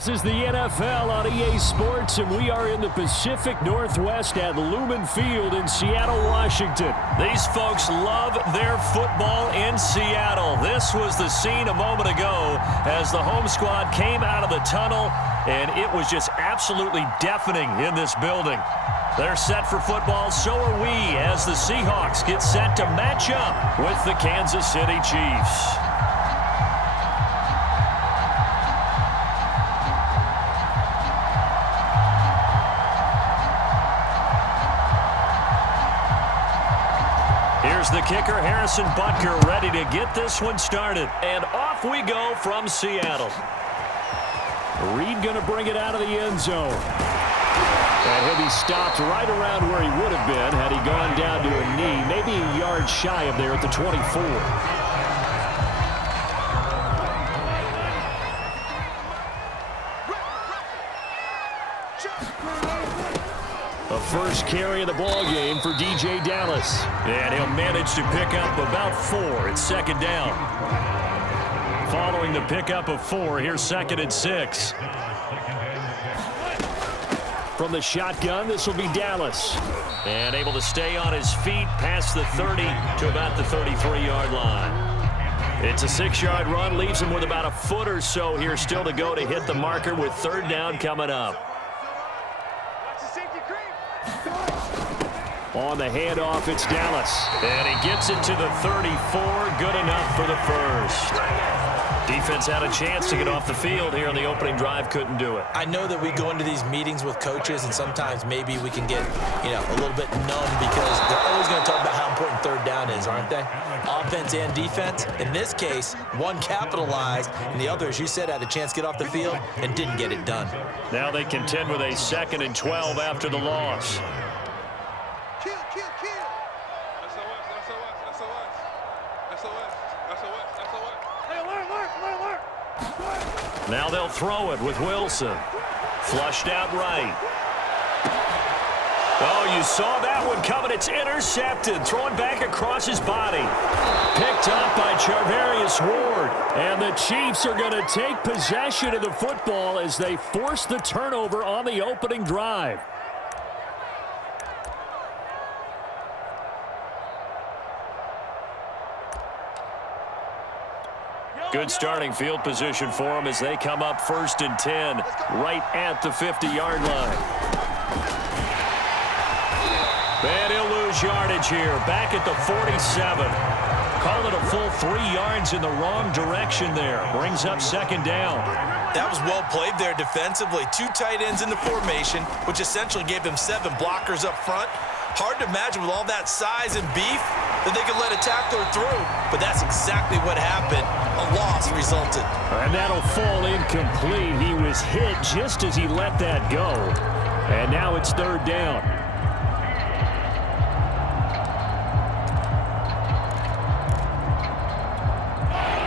This is the NFL on EA Sports, and we are in the Pacific Northwest at Lumen Field in Seattle, Washington. These folks love their football in Seattle. This was the scene a moment ago as the home squad came out of the tunnel, and it was just absolutely deafening in this building. They're set for football, so are we, as the Seahawks get set to match up with the Kansas City Chiefs. Here's the kicker, Harrison Butker, ready to get this one started. And off we go from Seattle. Reed going to bring it out of the end zone. And he'll be stopped right around where he would have been had he gone down to a knee, maybe a yard shy of there at the 24. The first carry of the ball game for DJ Dallas. And he'll manage to pick up about 4. It's second down. Following the pickup of 4, here's 2nd and 6. From the shotgun, this will be Dallas. And able to stay on his feet past the 30 to about the 33-yard line. It's a 6-yard run, leaves him with about a foot or so here still to go to hit the marker with 3rd down coming up. On the handoff, it's Dallas. And he gets it to the 34, good enough for the first. Defense had a chance to get off the field here on the opening drive, couldn't do it. I know that we go into these meetings with coaches, and sometimes maybe we can get, a little bit numb because they're always going to talk about how important 3rd down is, aren't they? Offense and defense. In this case, one capitalized, and the other, as you said, had a chance to get off the field and didn't get it done. Now they contend with a 2nd and 12 after the loss. Now they'll throw it with Wilson. Flushed out right. Oh, you saw that one coming. It's intercepted. Thrown back across his body. Picked up by Charvarius Ward. And the Chiefs are going to take possession of the football as they force the turnover on the opening drive. Good starting field position for them as they come up 1st and 10 right at the 50-yard line. And he'll lose yardage here. Back at the 47. Call it a full 3 yards in the wrong direction there. Brings up 2nd down. That was well played there defensively. 2 tight ends in the formation, which essentially gave them 7 blockers up front. Hard to imagine with all that size and beef that they could let a tackler through. But that's exactly what happened. A loss resulted. And that'll fall incomplete. He was hit just as he let that go. And now it's 3rd down.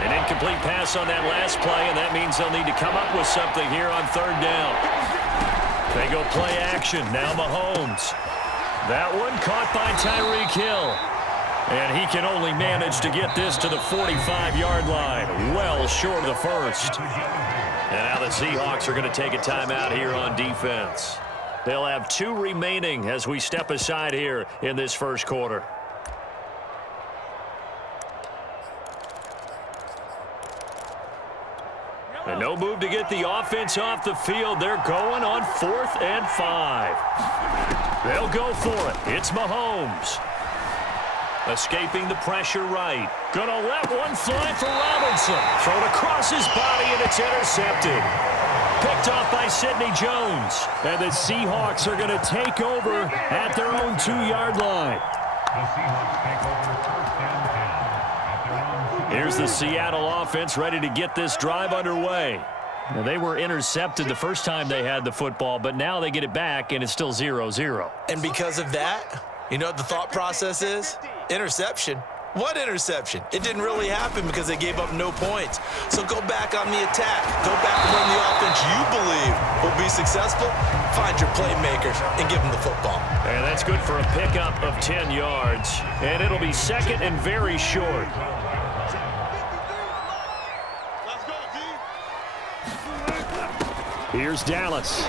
An incomplete pass on that last play, and that means they'll need to come up with something here on 3rd down. They go play action. Now Mahomes. That one caught by Tyreek Hill. And he can only manage to get this to the 45-yard line. Well short of the first. And now the Seahawks are going to take a timeout here on defense. They'll have 2 remaining as we step aside here in this first quarter. And no move to get the offense off the field. They're going on 4th and 5. They'll go for it. It's Mahomes. Escaping the pressure right. Gonna let one fly for Robinson. Thrown across his body, and it's intercepted. Picked off by Sidney Jones. And the Seahawks are going to take over at their own 2-yard line. Here's the Seattle offense ready to get this drive underway. Now, they were intercepted the first time they had the football, but now they get it back, and it's still 0-0. And because of that, you know what the thought process is? Interception. What interception? It didn't really happen because they gave up no points. So go back on the attack. Go back and run the offense you believe will be successful. Find your playmakers and give them the football. And that's good for a pickup of 10 yards. And it'll be 2nd and very short. Here's Dallas.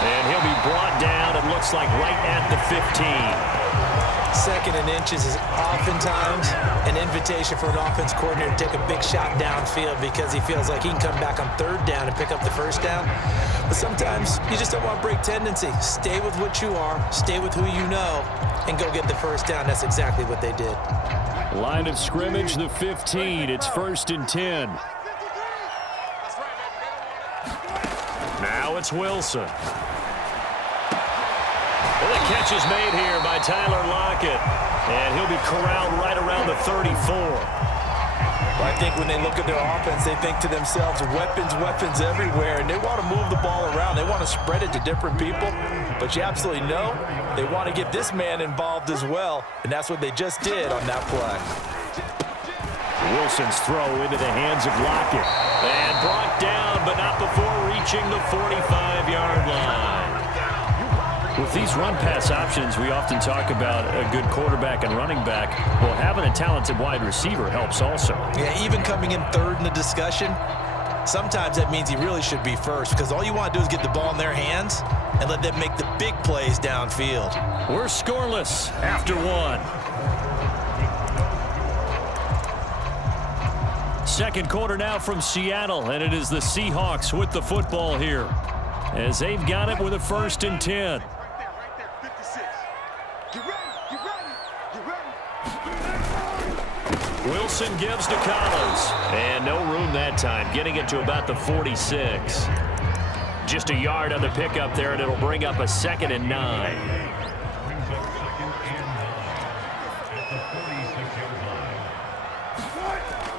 And he'll be brought down, it looks like, right at the 15. Second and inches is oftentimes an invitation for an offense coordinator to take a big shot downfield because he feels like he can come back on third down and pick up the first down. But sometimes you just don't want to break tendency. Stay with what you are, stay with who you know, and go get the first down. That's exactly what they did. Line of scrimmage, the 15. It's 1st and 10. Now it's Wilson. And the catch is made here by Tyler Lockett. And he'll be corralled right around the 34. Well, I think when they look at their offense, they think to themselves, weapons everywhere, and they want to move the ball around. They want to spread it to different people. But you absolutely know they want to get this man involved as well, and that's what they just did on that play. Wilson's throw into the hands of Lockett. And brought down, but not before reaching the 45-yard line. With these run-pass options, we often talk about a good quarterback and running back. Well, having a talented wide receiver helps also. Yeah, even coming in third in the discussion, sometimes that means he really should be first because all you want to do is get the ball in their hands and let them make the big plays downfield. We're scoreless after one. Second quarter now from Seattle, and it is the Seahawks with the football here as they've got it with a 1st and 10. Wilson gives to Collins. And no room that time, getting it to about the 46. Just a yard on the pickup there, and it'll bring up a 2nd and 9.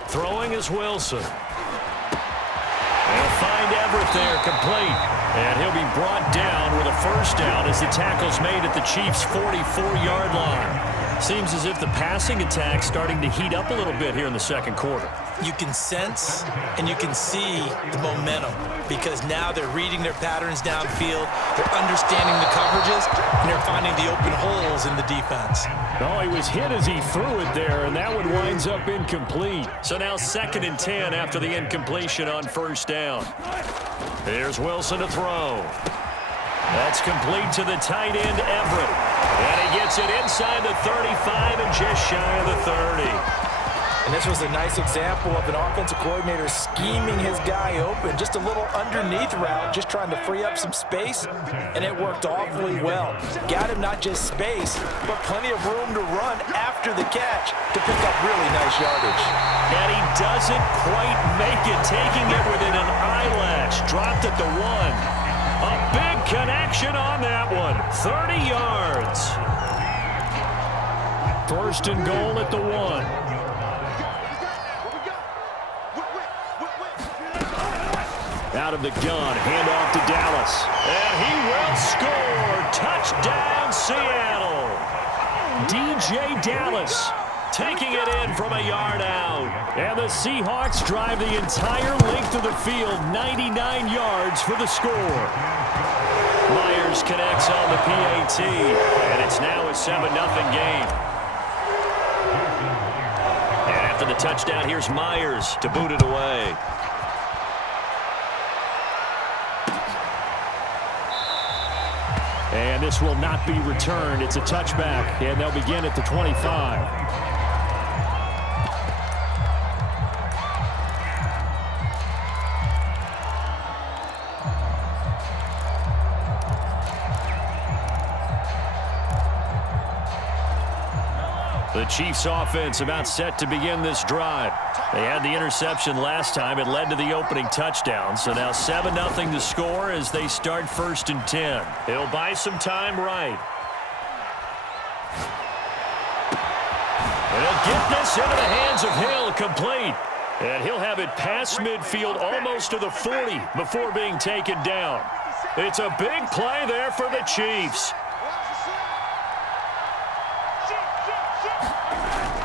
Throwing is Wilson. They'll find Everett there, complete. And he'll be brought down with a first down as the tackle's made at the Chiefs' 44-yard line. Seems as if the passing attack's starting to heat up a little bit here in the second quarter. You can sense and you can see the momentum because now they're reading their patterns downfield, they're understanding the coverages, and they're finding the open holes in the defense. Oh, he was hit as he threw it there, and that one winds up incomplete. So now 2nd and 10 after the incompletion on first down. Here's Wilson to throw. That's complete to the tight end, Everett. And he gets it inside the 35 and just shy of the 30. And this was a nice example of an offensive coordinator scheming his guy open. Just a little underneath route, just trying to free up some space, and it worked awfully well. Got him not just space, but plenty of room to run after the catch to pick up really nice yardage. And he doesn't quite make it, taking it within an eyelash. Dropped at the 1. A big connection on that one. 30 yards. 1st and goal at the 1. Out of the gun, handoff to Dallas. And he will score. Touchdown, Seattle. DJ Dallas taking it in from a yard out. And the Seahawks drive the entire length of the field, 99 yards for the score. Myers connects on the PAT, and it's now a 7-0 game. And after the touchdown, here's Myers to boot it away. And this will not be returned. It's a touchback, and they'll begin at the 25. The Chiefs offense about set to begin this drive. They had the interception last time. It led to the opening touchdown. So now 7-0 to score as they start 1st and 10. He'll buy some time right. And he'll get this into the hands of Hill, complete. And he'll have it past midfield almost to the 40 before being taken down. It's a big play there for the Chiefs.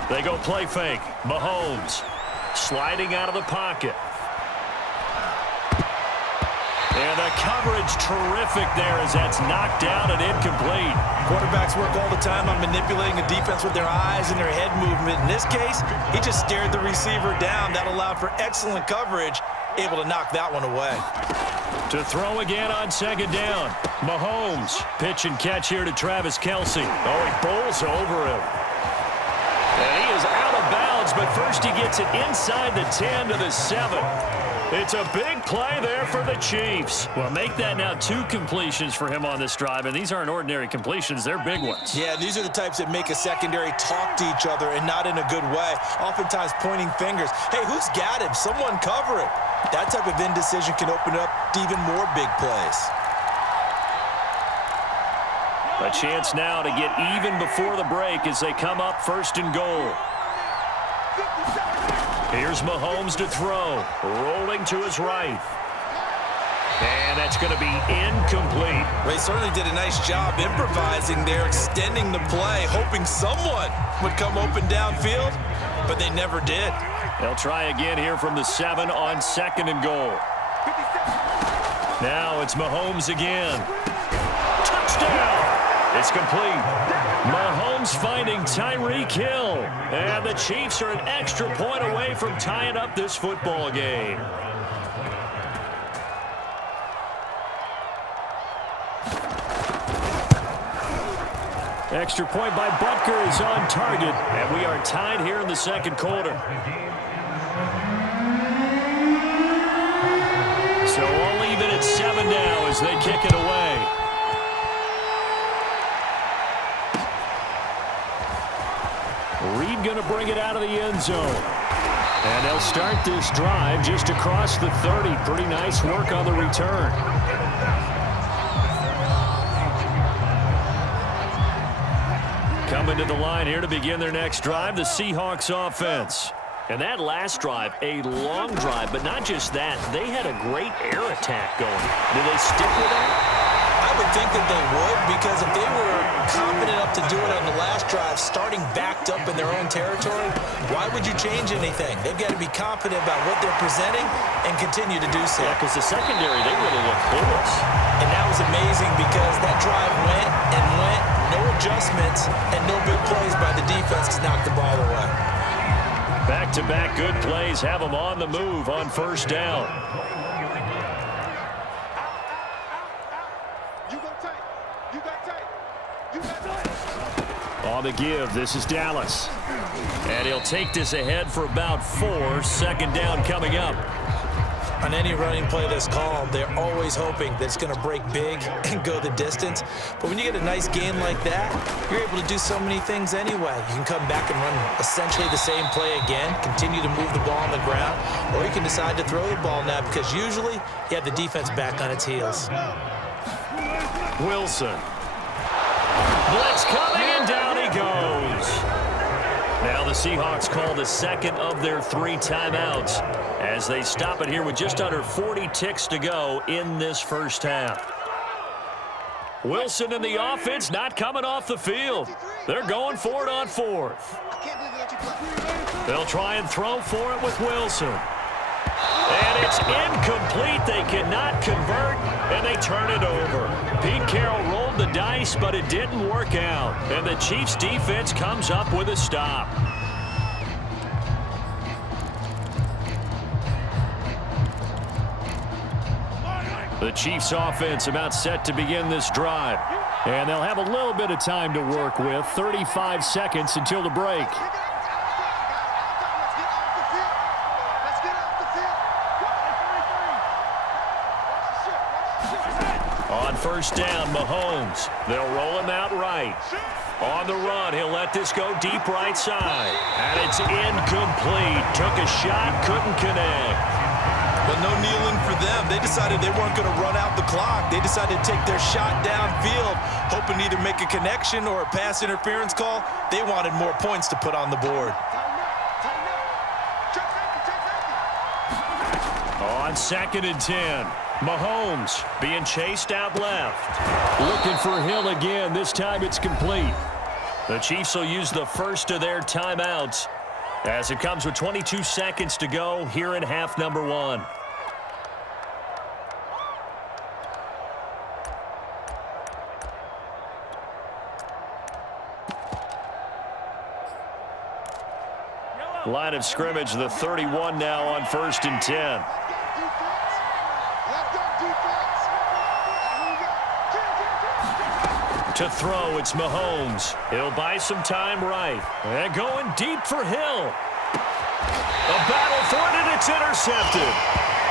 They go play fake. Mahomes sliding out of the pocket. And the coverage terrific there as that's knocked down and incomplete. Quarterbacks work all the time on manipulating a defense with their eyes and their head movement. In this case, he just stared the receiver down. That allowed for excellent coverage able to knock that one away. To throw again on second down. Mahomes, pitch and catch here to Travis Kelce. Oh, he bowls over him. And he is out of bounds, but first he gets it inside the 10 to the 7. It's a big play there for the Chiefs. Well, make that now 2 completions for him on this drive, and these aren't ordinary completions. They're big ones. Yeah, these are the types that make a secondary talk to each other and not in a good way, oftentimes pointing fingers. Hey, who's got him? Someone cover it. That type of indecision can open up to even more big plays. A chance now to get even before the break as they come up 1st and goal. Here's Mahomes to throw, rolling to his right. And that's going to be incomplete. They certainly did a nice job improvising there, extending the play, hoping someone would come open downfield, but they never did. They'll try again here from the 7 on 2nd and goal. Now it's Mahomes again. Touchdown! It's complete. Mahomes finding Tyreek Hill. And the Chiefs are an extra point away from tying up this football game. Extra point by Butker is on target. And we are tied here in the 2nd quarter. So all even at 7 now as they kick it away. Reed going to bring it out of the end zone. And they'll start this drive just across the 30. Pretty nice work on the return. Coming to the line here to begin their next drive, the Seahawks offense. And that last drive, a long drive, but not just that. They had a great air attack going. Do they stick with that? I would think that they would, because if they were confident enough to do it on the last drive, starting backed up in their own territory, why would you change anything? They've got to be confident about what they're presenting and continue to do so. Yeah, because the secondary, they really look clueless. And that was amazing because that drive went and went, no adjustments, and no big plays by the defense to knock the ball away. Back-to-back good plays have them on the move on 1st down. On the give, this is Dallas. And he'll take this ahead for about 4. 2nd down coming up. On any running play that's called, they're always hoping that it's going to break big and go the distance. But when you get a nice gain like that, you're able to do so many things anyway. You can come back and run essentially the same play again, continue to move the ball on the ground, or you can decide to throw the ball now because usually you have the defense back on its heels. Wilson. Blitz coming, and down he goes. Now the Seahawks call the 2nd of their 3 timeouts as they stop it here with just under 40 ticks to go in this 1st half. Wilson and the offense not coming off the field. They're going for it on 4th. They'll try and throw for it with Wilson. And it's incomplete. They cannot convert, and they turn it over. Pete Carroll rolled the dice, but it didn't work out. And the Chiefs' defense comes up with a stop. The Chiefs' offense about set to begin this drive. And they'll have a little bit of time to work with. 35 seconds until the break. On 1st down, Mahomes. They'll roll him out right. On the run, he'll let this go deep right side. And it's incomplete. Took a shot, couldn't connect. But no kneeling for them. They decided they weren't going to run out the clock. They decided to take their shot downfield, hoping to either make a connection or a pass interference call. They wanted more points to put on the board. On 2nd and 10, Mahomes being chased out left. Looking for Hill again. This time it's complete. The Chiefs will use the first of their timeouts as it comes with 22 seconds to go here in half number 1. Line of scrimmage, the 31 now on 1st and 10. To throw, it's Mahomes. He'll buy some time right. And going deep for Hill. A battle for it, and it's intercepted.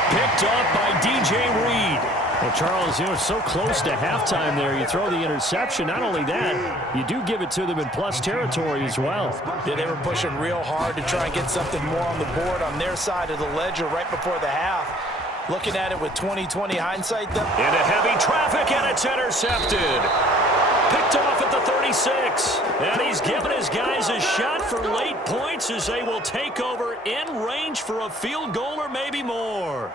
Picked off by DJ Reed. Well, Charles, so close to halftime there. You throw the interception. Not only that, you do give it to them in plus territory as well. Yeah, they were pushing real hard to try and get something more on the board on their side of the ledger right before the half. Looking at it with 20/20 hindsight, though. Into heavy traffic, and it's intercepted. Picked off at the 36. And he's given his guys a shot for late points as they will take over in range for a field goal or maybe more.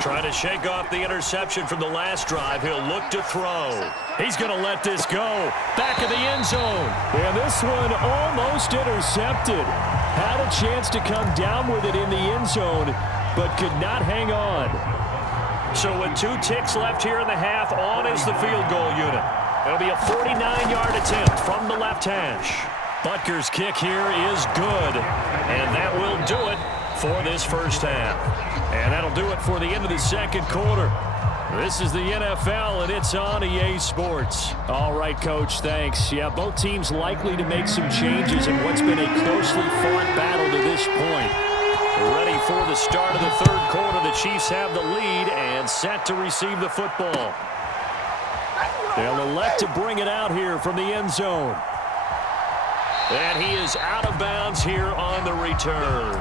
Trying to shake off the interception from the last drive. He'll look to throw. He's going to let this go. Back of the end zone. And this one almost intercepted. Had a chance to come down with it in the end zone, but could not hang on. So with 2 ticks left here in the half, on is the field goal unit. It'll be a 49-yard attempt from the left hash. Butker's kick here is good, and that will do it for this first half. And that'll do it for the end of the second quarter. This is the NFL, and it's on EA Sports. All right, Coach, thanks. Yeah, both teams likely to make some changes in what's been a closely fought battle to this point. Ready for the start of the third quarter. The Chiefs have the lead and set to receive the football. They'll elect to bring it out here from the end zone. And he is out of bounds here on the return.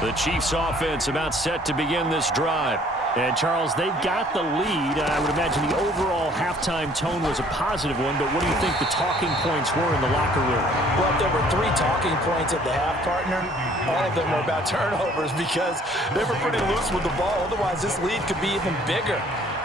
The Chiefs offense about set to begin this drive. And, Charles, they've got the lead. I would imagine the overall halftime tone was a positive one, but what do you think the talking points were in the locker room? Well, if there were 3 talking points at the half, partner, all of them were about turnovers because they were pretty loose with the ball. Otherwise, this lead could be even bigger.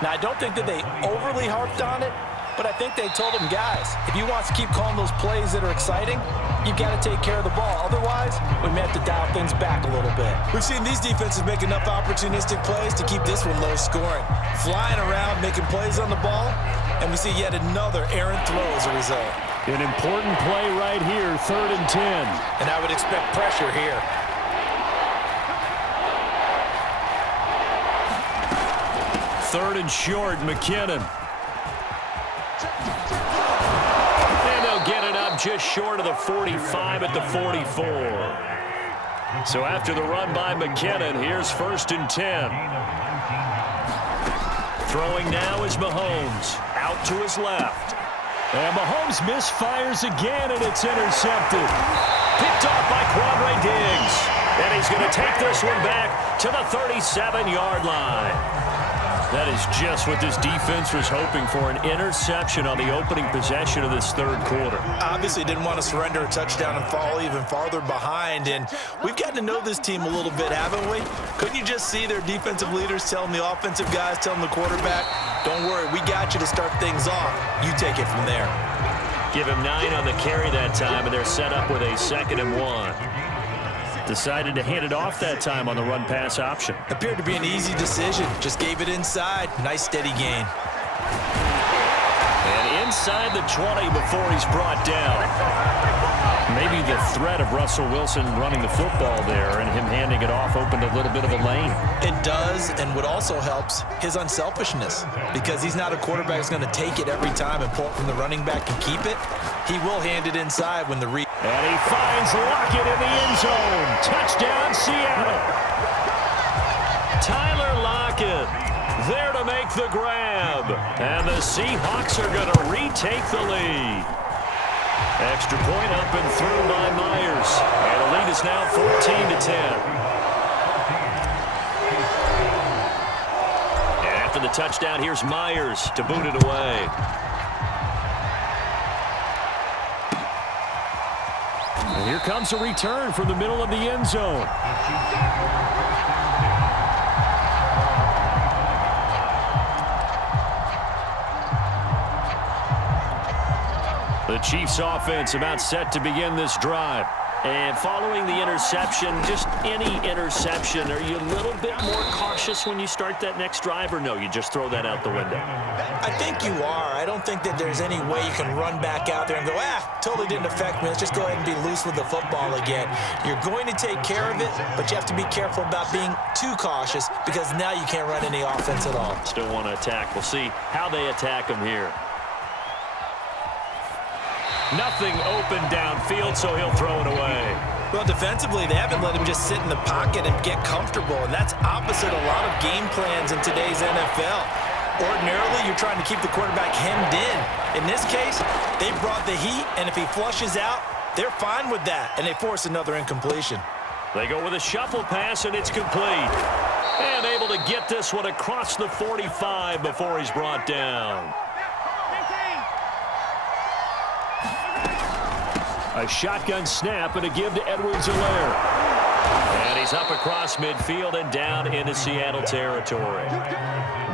Now, I don't think that they overly harped on it, but I think they told them, guys, if you want to keep calling those plays that are exciting, you've got to take care of the ball. Otherwise, we may have to dial things back a little bit. We've seen these defenses make enough opportunistic plays to keep this one low scoring. Flying around, making plays on the ball, and we see yet another errant throw as a result. An important play right here, 3rd and 10. And I would expect pressure here. Third and short, McKinnon. Just short of the 45 at the 44. So after the run by McKinnon, here's 1st and 10. Throwing now is Mahomes. Out to his left. And Mahomes misfires again, and it's intercepted. Picked off by Quandre Diggs. And he's going to take this one back to the 37-yard line. That is just what this defense was hoping for, an interception on the opening possession of this third quarter. Obviously didn't want to surrender a touchdown and fall even farther behind, and we've gotten to know this team a little bit, haven't we? Couldn't you just see their defensive leaders telling the offensive guys, telling the quarterback, don't worry, we got you to start things off. You take it from there. Give him 9 on the carry that time, and they're set up with a 2nd and 1. Decided to hand it off that time on the run-pass option. Appeared to be an easy decision. Just gave it inside. Nice steady gain. And inside the 20 before he's brought down. Maybe the threat of Russell Wilson running the football there and him handing it off opened a little bit of a lane. It does, and what also helps, his unselfishness. Because he's not a quarterback who's going to take it every time and pull it from the running back and keep it. He will hand it inside when the read. And he finds Lockett in the end zone. Touchdown, Seattle. Tyler Lockett there to make the grab. And the Seahawks are going to retake the lead. Extra point up and through by Myers. And the lead is now 14-10. And after the touchdown, here's Myers to boot it away. 2nd and 10 And here comes a return from the middle of the end zone. The Chiefs offense about set to begin this drive. And following the interception, just any interception, are you a little bit more cautious when you start that next drive, or no, you just throw that out the window? I think you are. I don't think that there's any way you can run back out there and go, totally didn't affect me. Let's just go ahead and be loose with the football again. You're going to take care of it, but you have to be careful about being too cautious because now you can't run any offense at all. Still want to attack. We'll see how they attack them here. Nothing open downfield, so he'll throw it away. Well, defensively, they haven't let him just sit in the pocket and get comfortable, and that's opposite a lot of game plans in today's NFL. Ordinarily, you're trying to keep the quarterback hemmed in. In this case, they brought the heat, and if he flushes out, they're fine with that, and they force another incompletion. They go with a shuffle pass, and it's complete. And able to get this one across the 45 before he's brought down. A shotgun snap and a give to Edwards-Helaire. And he's up across midfield and down into Seattle territory.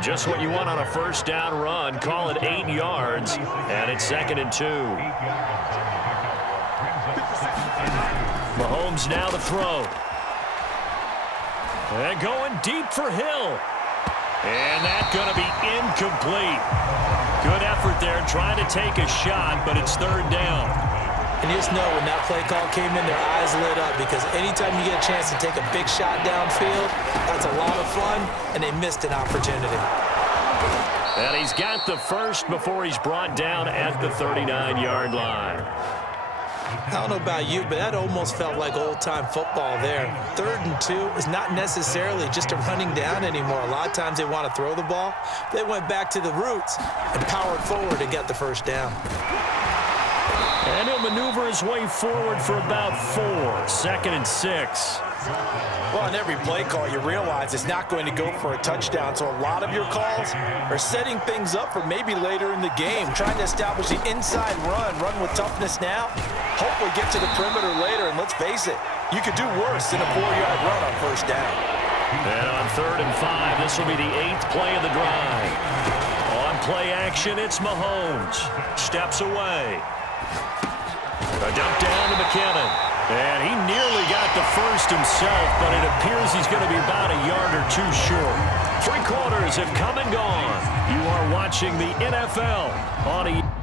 Just what you want on a first down run. Call it 8 yards, and it's 2nd and 2. Mahomes now to throw. And going deep for Hill. And that's going to be incomplete. Good effort there trying to take a shot, but it's 3rd down. And you just know when that play call came in, their eyes lit up because anytime you get a chance to take a big shot downfield, that's a lot of fun, and they missed an opportunity. And he's got the first before he's brought down at the 39-yard line. I don't know about you, but that almost felt like old-time football there. 3rd and 2 is not necessarily just a running down anymore. A lot of times they want to throw the ball. They went back to the roots and powered forward and got the first down. And he'll maneuver his way forward for about 4. 2nd and 6. Well, on every play call, you realize it's not going to go for a touchdown, so a lot of your calls are setting things up for maybe later in the game, trying to establish the inside run with toughness now, hopefully get to the perimeter later, and let's face it, you could do worse than a 4-yard run on first down. And on 3rd and 5, this will be the 8th play of the drive. On play action, it's Mahomes. Steps away. A dump down to McKinnon. And he nearly got the first himself, but it appears he's going to be about a yard or 2 short. 3 quarters have come and gone. You are watching the NFL on a...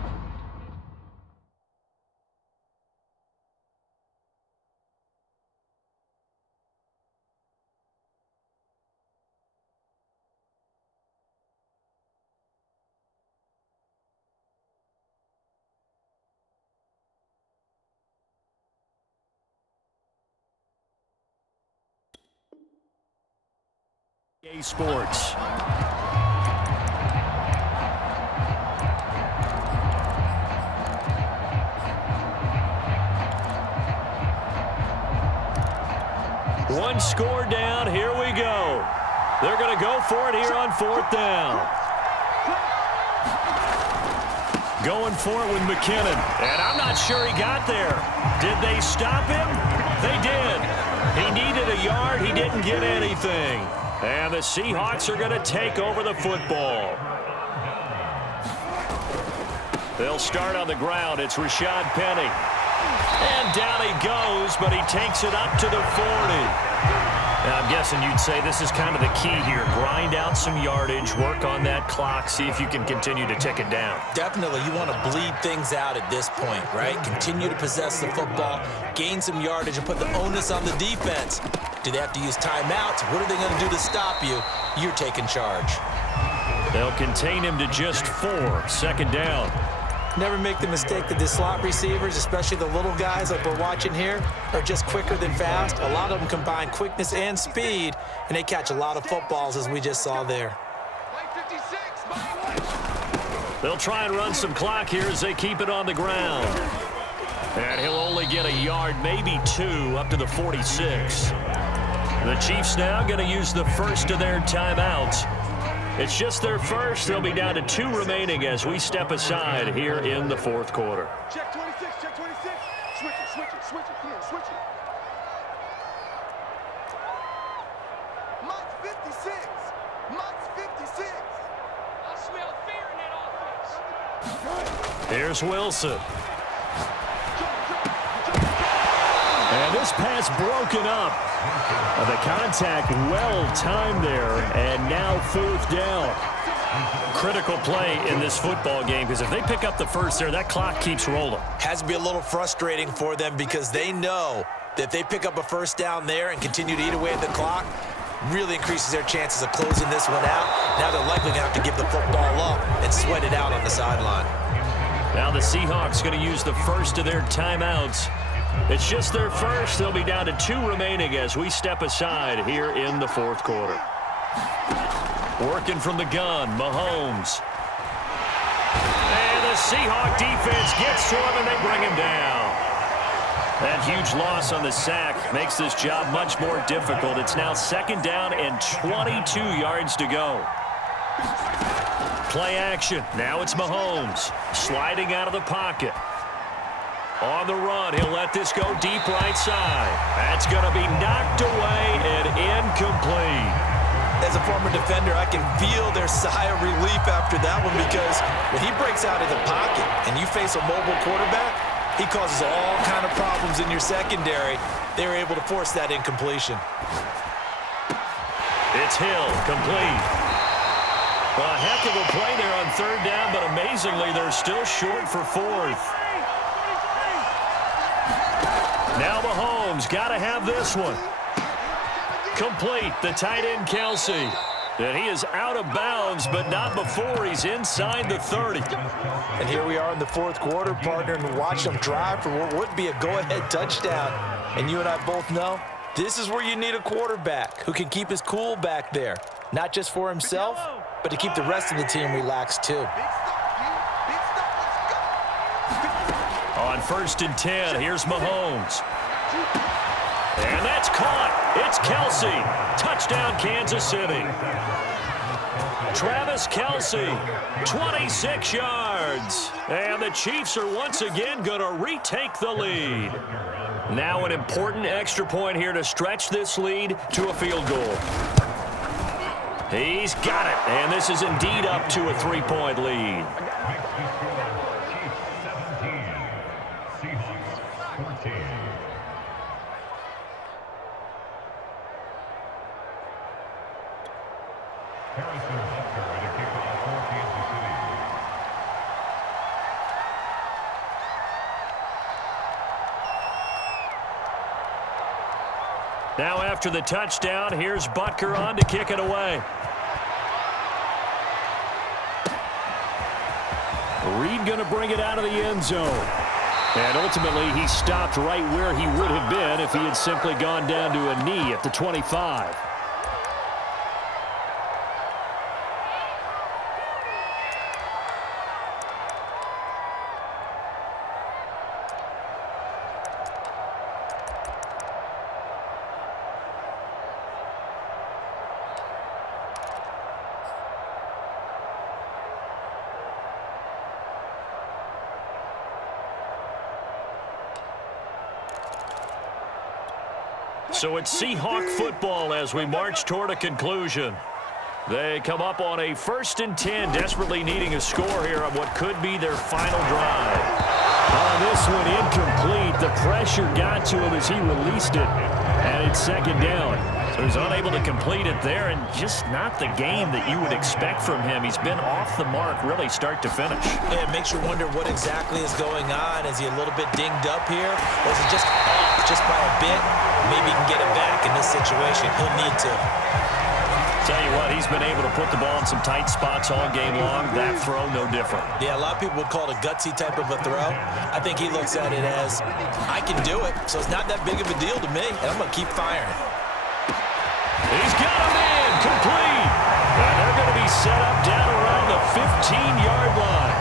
Sports. One score down. Here we go. They're going to go for it here on 4th down. Going for it with McKinnon. And I'm not sure he got there. Did they stop him? They did. He needed a yard. He didn't get anything. And the Seahawks are going to take over the football. They'll start on the ground. It's Rashad Penny. And down he goes, but he takes it up to the 40. Now, I'm guessing you'd say this is kind of the key here. Grind out some yardage, work on that clock, see if you can continue to tick it down. Definitely, you want to bleed things out at this point, right? Continue to possess the football, gain some yardage, and put the onus on the defense. Do they have to use timeouts? What are they going to do to stop you? You're taking charge. They'll contain him to just 4. 2nd down. Never make the mistake that the slot receivers, especially the little guys like we're watching here, are just quicker than fast. A lot of them combine quickness and speed, and they catch a lot of footballs, as we just saw there. They'll try and run some clock here as they keep it on the ground. And he'll only get a yard, maybe 2, up to the 46. The Chiefs now going to use the first of their timeouts. It's just their first. They'll be down to 2 remaining as we step aside here in the fourth quarter. Check 26, check 26. Switch it, switch it, switch it, clear, switch it. Mike's 56. Mike's 56. I smell fear in that offense. Here's Wilson. And this pass broken up. The contact well timed there, and now 4th down. Critical play in this football game, because if they pick up the first there, that clock keeps rolling. Has to be a little frustrating for them because they know that if they pick up a first down there and continue to eat away at the clock, really increases their chances of closing this one out. Now they're likely going to have to give the football up and sweat it out on the sideline. Now the Seahawks going to use the first of their timeouts. It's just their first. They'll be down to 2 remaining as we step aside here in the fourth quarter. Working from the gun, Mahomes. And the Seahawk defense gets to him, and they bring him down. That huge loss on the sack makes this job much more difficult. It's now 2nd down and 22 yards to go. Play action. Now it's Mahomes sliding out of the pocket. On the run, he'll let this go deep right side. That's going to be knocked away and incomplete. As a former defender, I can feel their sigh of relief after that one, because when he breaks out of the pocket and you face a mobile quarterback, he causes all kind of problems in your secondary. They were able to force that incompletion. It's Hill, complete. Well, a heck of a play there on 3rd down, but amazingly, they're still short for 4th. Now Mahomes got to have this one. Complete, the tight end Kelsey. And he is out of bounds, but not before he's inside the 30. And here we are in the fourth quarter, partner, and watch them drive for what would be a go-ahead touchdown. And you and I both know this is where you need a quarterback who can keep his cool back there, not just for himself, but to keep the rest of the team relaxed too. On 1st and 10, here's Mahomes. And that's caught. It's Kelsey. Touchdown, Kansas City. Travis Kelsey, 26 yards. And the Chiefs are once again going to retake the lead. Now an important extra point here to stretch this lead to a field goal. He's got it. And this is indeed up to a 3-point lead. Now after the touchdown, here's Butker on to kick it away. Reed going to bring it out of the end zone. And ultimately, he stopped right where he would have been if he had simply gone down to a knee at the 25. So it's Seahawk football as we march toward a conclusion. They come up on a 1st and 10, desperately needing a score here on what could be their final drive. On this one, incomplete. The pressure got to him as he released it, and it's 2nd down. So he's unable to complete it there, and just not the game that you would expect from him. He's been off the mark, really, start to finish. Yeah, it makes you wonder what exactly is going on. Is he a little bit dinged up here? Or is it just off just by a bit? Maybe he can get it back in this situation. He'll need to. Tell you what, he's been able to put the ball in some tight spots all game long. That throw, no different. Yeah, a lot of people would call it a gutsy type of a throw. I think he looks at it as, I can do it, so it's not that big of a deal to me, and I'm going to keep firing. He's got a man, complete. And they're going to be set up down around the 15-yard line.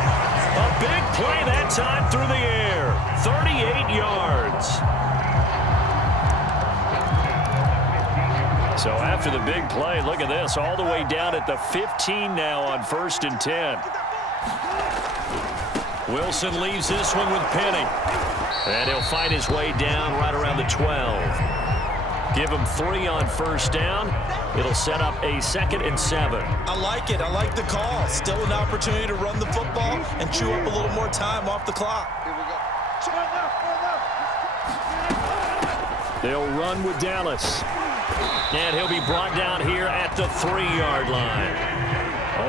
A big play that time through the air. 38 yards. So after the big play, look at this, all the way down at the 15 now on 1st and 10. Wilson leaves this one with Penny. And he'll find his way down right around the 12. Give him 3 on 1st down. It'll set up a 2nd and 7. I like it. I like the call. Still an opportunity to run the football and chew up a little more time off the clock. Here we go. Left. They'll run with Dallas. And he'll be brought down here at the 3-yard line.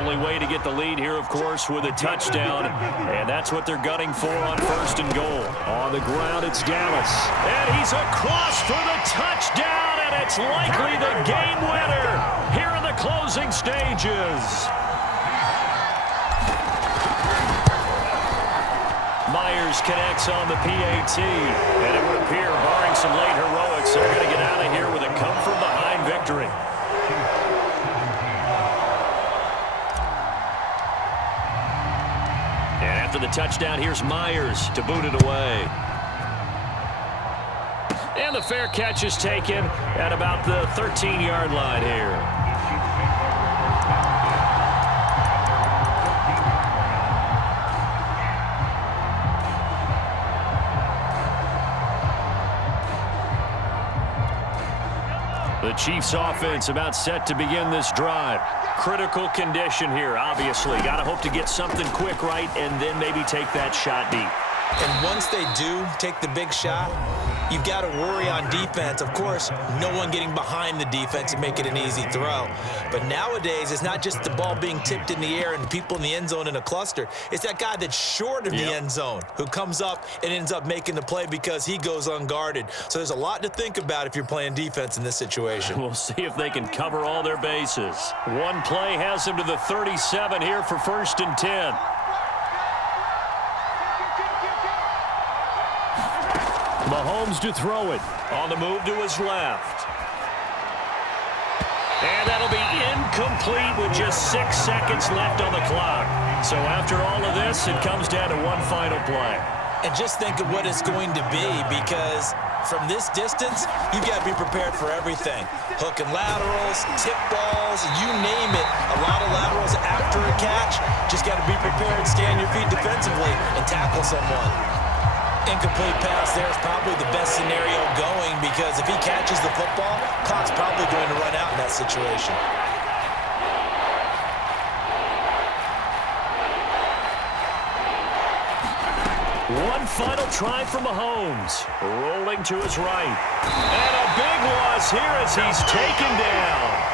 Only way to get the lead here, of course, with a touchdown. And that's what they're gunning for on 1st and goal. On the ground, it's Dallas. And he's across for the touchdown, and it's likely the game winner here in the closing stages. Myers connects on the PAT, and it would appear, barring some late heroics, they're going to get out of here with a come-from-behind victory. And after the touchdown, here's Myers to boot it away. And the fair catch is taken at about the 13-yard line here. The Chiefs offense about set to begin this drive. Critical condition here, obviously. Got to hope to get something quick right and then maybe take that shot deep. And once they do take the big shot, you've got to worry on defense. Of course, no one getting behind the defense and make it an easy throw. But nowadays, it's not just the ball being tipped in the air and people in the end zone in a cluster. It's that guy that's short of the end zone who comes up and ends up making the play because he goes unguarded. So there's a lot to think about if you're playing defense in this situation. We'll see if they can cover all their bases. One play has them to the 37 here for 1st and 10. Mahomes to throw it. On the move to his left. And that'll be incomplete with just 6 seconds left on the clock. So after all of this, it comes down to one final play. And just think of what it's going to be, because from this distance, you've got to be prepared for everything. Hook and laterals, tip balls, you name it. A lot of laterals after a catch. Just got to be prepared, stay on your feet defensively, and tackle someone. Incomplete pass there is probably the best scenario going, because if he catches the football, clock's probably going to run out in that situation. One final try for Mahomes. Rolling to his right. And a big loss here as he's taken down.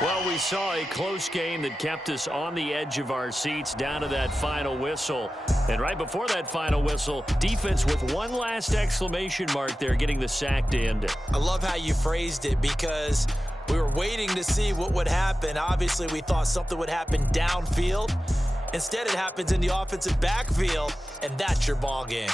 Well, we saw a close game that kept us on the edge of our seats down to that final whistle. And right before that final whistle, defense with one last exclamation mark there, getting the sack to end it. I love how you phrased it, because we were waiting to see what would happen. Obviously, we thought something would happen downfield. Instead, it happens in the offensive backfield, and that's your ball game.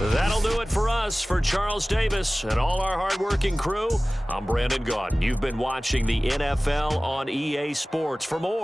That'll do it for us. For Charles Davis and all our hardworking crew, I'm Brandon Gaudin. You've been watching the NFL on EA Sports. For more